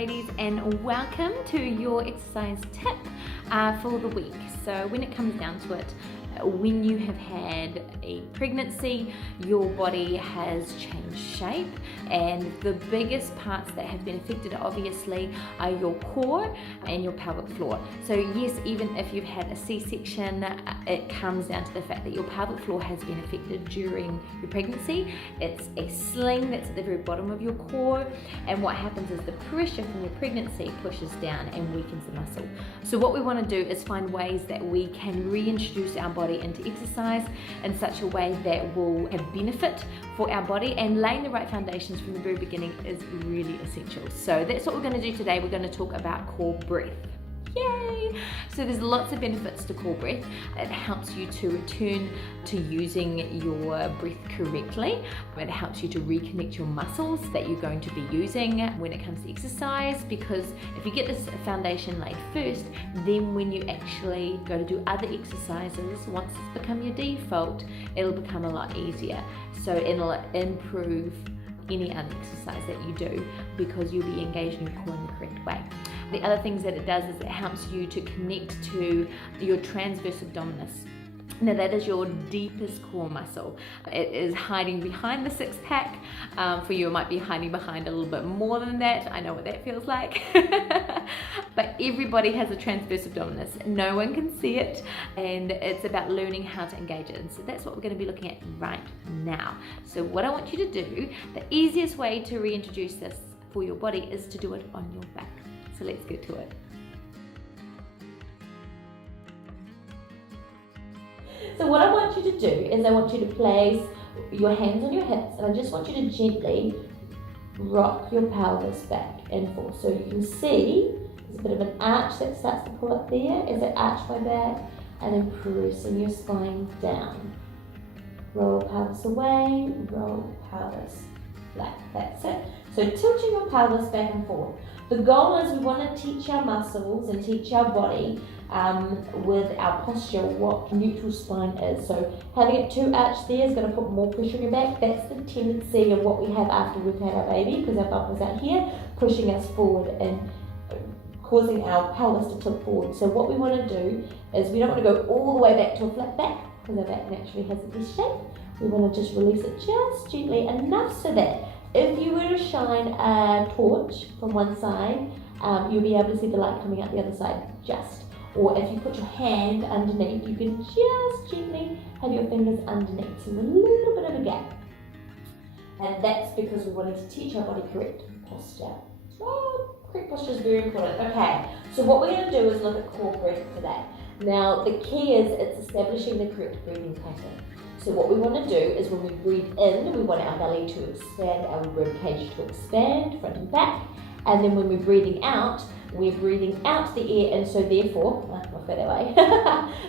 ladies, and welcome to your exercise tip for the week. So when it comes down to it, when you have had a pregnancy, your body has changed shape, and the biggest parts that have been affected obviously are your core and your pelvic floor. So yes, even if you've had a C-section, it comes down to the fact that your pelvic floor has been affected during your pregnancy. It's a sling that's at the very bottom of your core, and what happens is the pressure from your pregnancy pushes down and weakens the muscle. So what we want to do is find ways that we can reintroduce our body into exercise in such a way that will have benefit for our body, and laying the right foundations from the very beginning is really essential. So that's what we're going to do today. We're going to talk about core breath. Yay! So there's lots of benefits to core breath. It helps you to return to using your breath correctly. It helps you to reconnect your muscles that you're going to be using when it comes to exercise, because if you get this foundation laid first, then when you actually go to do other exercises, once it's become your default, it'll become a lot easier. So it'll improve any other exercise that you do because you'll be engaging your core in the correct way. The other things that it does is it helps you to connect to your transverse abdominis. Now that is your deepest core muscle. It is hiding behind the six pack. For you, it might be hiding behind a little bit more than that. I know what that feels like. But everybody has a transverse abdominis. No one can see it, and it's about learning how to engage it. And so that's what we're going to be looking at right now. So what I want you to do, the easiest way to reintroduce this for your body is to do it on your back. So let's get to it. So what I want you to do is I want you to place your hands on your hips, and I just want you to gently rock your pelvis back and forth. So you can see there's a bit of an arch that starts to pull up there as I arch my back, and then pressing your spine down. Roll pelvis away, roll pelvis flat. That's it. So tilting your pelvis back and forth. The goal is we want to teach our muscles and teach our body with our posture what neutral spine is. So having it too arched there is going to put more pressure on your back. That's the tendency of what we have after we've had our baby, because our bump is out here pushing us forward and causing our pelvis to tilt forward. So what we want to do is we don't want to go all the way back to a flat back, because our back naturally has a S shape. We want to just release it just gently enough so that if you were to shine a torch from one side, you'll be able to see the light coming out the other side just. Or if you put your hand underneath, you can just gently have your fingers underneath, so a little bit of a gap. And that's because we're wanting to teach our body correct posture. Oh, correct posture is very important. Okay, so what we're going to do is look at core breath today. Now, the key is it's establishing the correct breathing pattern. So what we want to do is when we breathe in, we want our belly to expand, our rib cage to expand, front and back. And then when we're breathing out the air, and so therefore, I'll go that way.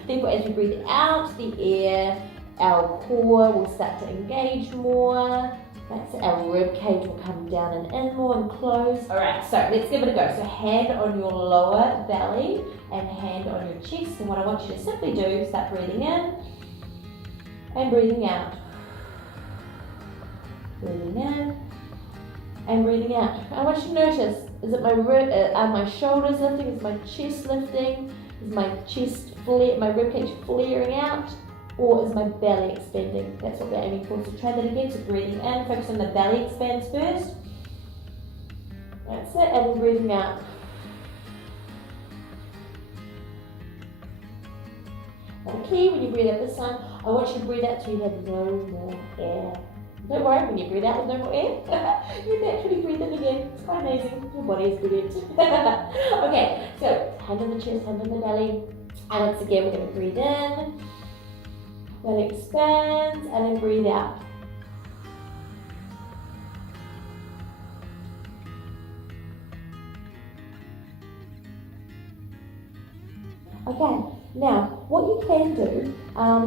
Therefore, as we breathe out the air, our core will start to engage more. That's it. Our rib cage will come down and in more and close. All right, so let's give it a go. So hand on your lower belly and hand on your chest. And what I want you to simply do is start breathing in and breathing out. Breathing in and breathing out. I want you to notice, is it are my shoulders lifting? Is my chest lifting? Is my chest my rib cage flaring out? Or is my belly expanding? That's what we're aiming for. So try that again. So breathing in, focus on the belly expands first. That's it, and then breathing out. Now the key when you breathe out this time, I want you to breathe out till you have no more air. Don't worry, when you breathe out with no more air, you naturally breathe in again. It's quite amazing. Your body is brilliant. Okay, so hand on the chest, hand on the belly. And once again, we're going to breathe in. Belly expands, and then breathe out. Okay, now what you can do,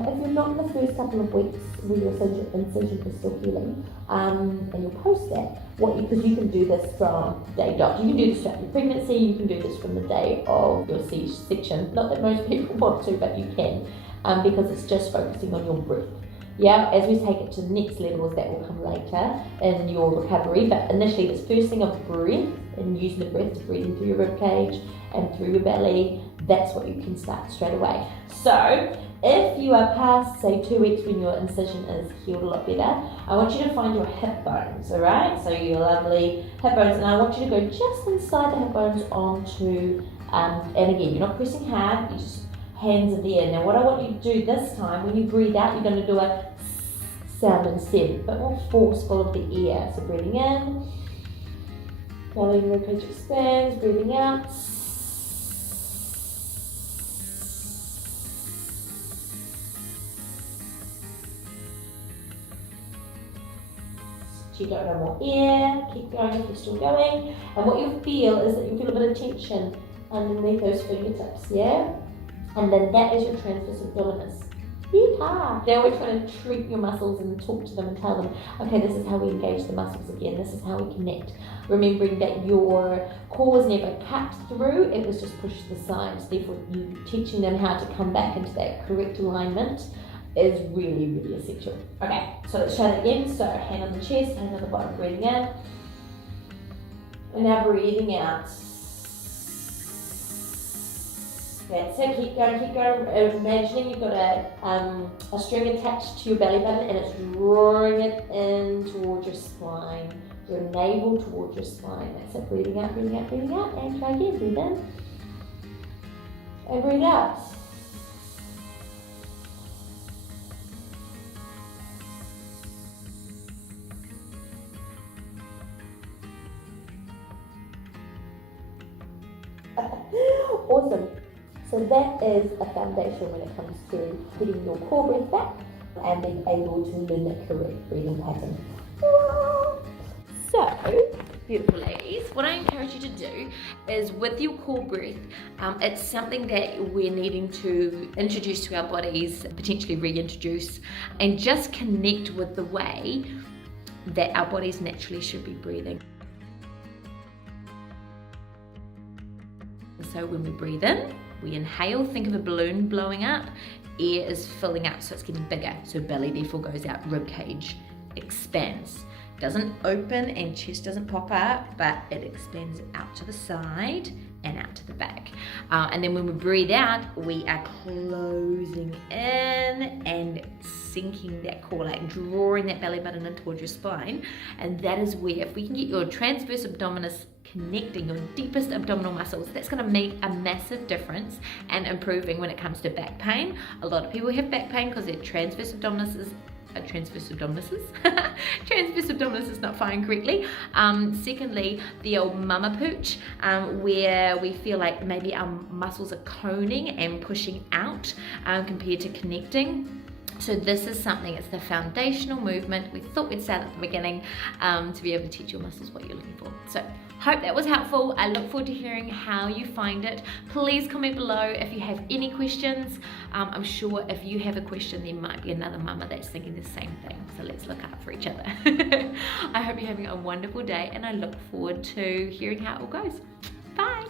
if you're not in the first couple of weeks where your incision is still healing, and you'll post that, because you can do this from day dot. You can do this throughout your pregnancy, you can do this from the day of your C-section. Not that most people want to, but you can, because it's just focusing on your breath. Yeah, as we take it to the next levels, that will come later in your recovery, but initially this first thing of breath and using the breath to breathe in through your rib cage and through your belly, that's what you can start straight away. So if you are past, say, 2 weeks when your incision is healed a lot better, I want you to find your hip bones, all right? So your lovely hip bones, and I want you to go just inside the hip bones onto, and again, you're not pressing hard, you just hands in the air. Now what I want you to do this time, when you breathe out, you're going to do a sound instead, a bit more forceful of the air. So breathing in, belly and rib cage expands, breathing out. So you don't know more air, keep going if you're still going. And what you'll feel is that you'll feel a bit of tension underneath those fingertips, yeah? And then that is your transverse abdominis. Yeehaw! Now we're trying to treat your muscles and talk to them and tell them, okay, this is how we engage the muscles again, this is how we connect. Remembering that your core was never cut through, it was just pushed to the sides. Therefore, you teaching them how to come back into that correct alignment is really, really essential. Okay, so let's try that again. So hand on the chest, hand on the bottom, breathing in. And now breathing out. That's it, keep going, keep going. Imagining you've got a string attached to your belly button and it's drawing it in towards your spine, your navel towards your spine. That's it, breathing out, breathing out, breathing out. And try again, breathe in. And breathe out. Awesome. So that is a foundation when it comes to getting your core breath back and being able to learn the correct breathing pattern. So, beautiful ladies, what I encourage you to do is with your core breath, it's something that we're needing to introduce to our bodies, potentially reintroduce, and just connect with the way that our bodies naturally should be breathing. So when we breathe in, we inhale, think of a balloon blowing up, air is filling up, so it's getting bigger. So belly therefore goes out, rib cage expands. Doesn't open and chest doesn't pop up, but it expands out to the side and out to the back. And then when we breathe out, we are closing in and sinking that core, like drawing that belly button in towards your spine. And that is where, if we can get your transverse abdominis connecting your deepest abdominal muscles, that's going to make a massive difference and improving when it comes to back pain. A lot of people have back pain because their transverse abdominis is transverse abdominis is not firing correctly. Secondly, the old mama pooch, where we feel like maybe our muscles are coning and pushing out compared to connecting. So this is something, it's the foundational movement. We thought we'd start at the beginning to be able to teach your muscles what you're looking for. So hope that was helpful. I look forward to hearing how you find it. Please comment below if you have any questions. I'm sure if you have a question, there might be another mama that's thinking the same thing. So let's look out for each other. I hope you're having a wonderful day and I look forward to hearing how it all goes. Bye.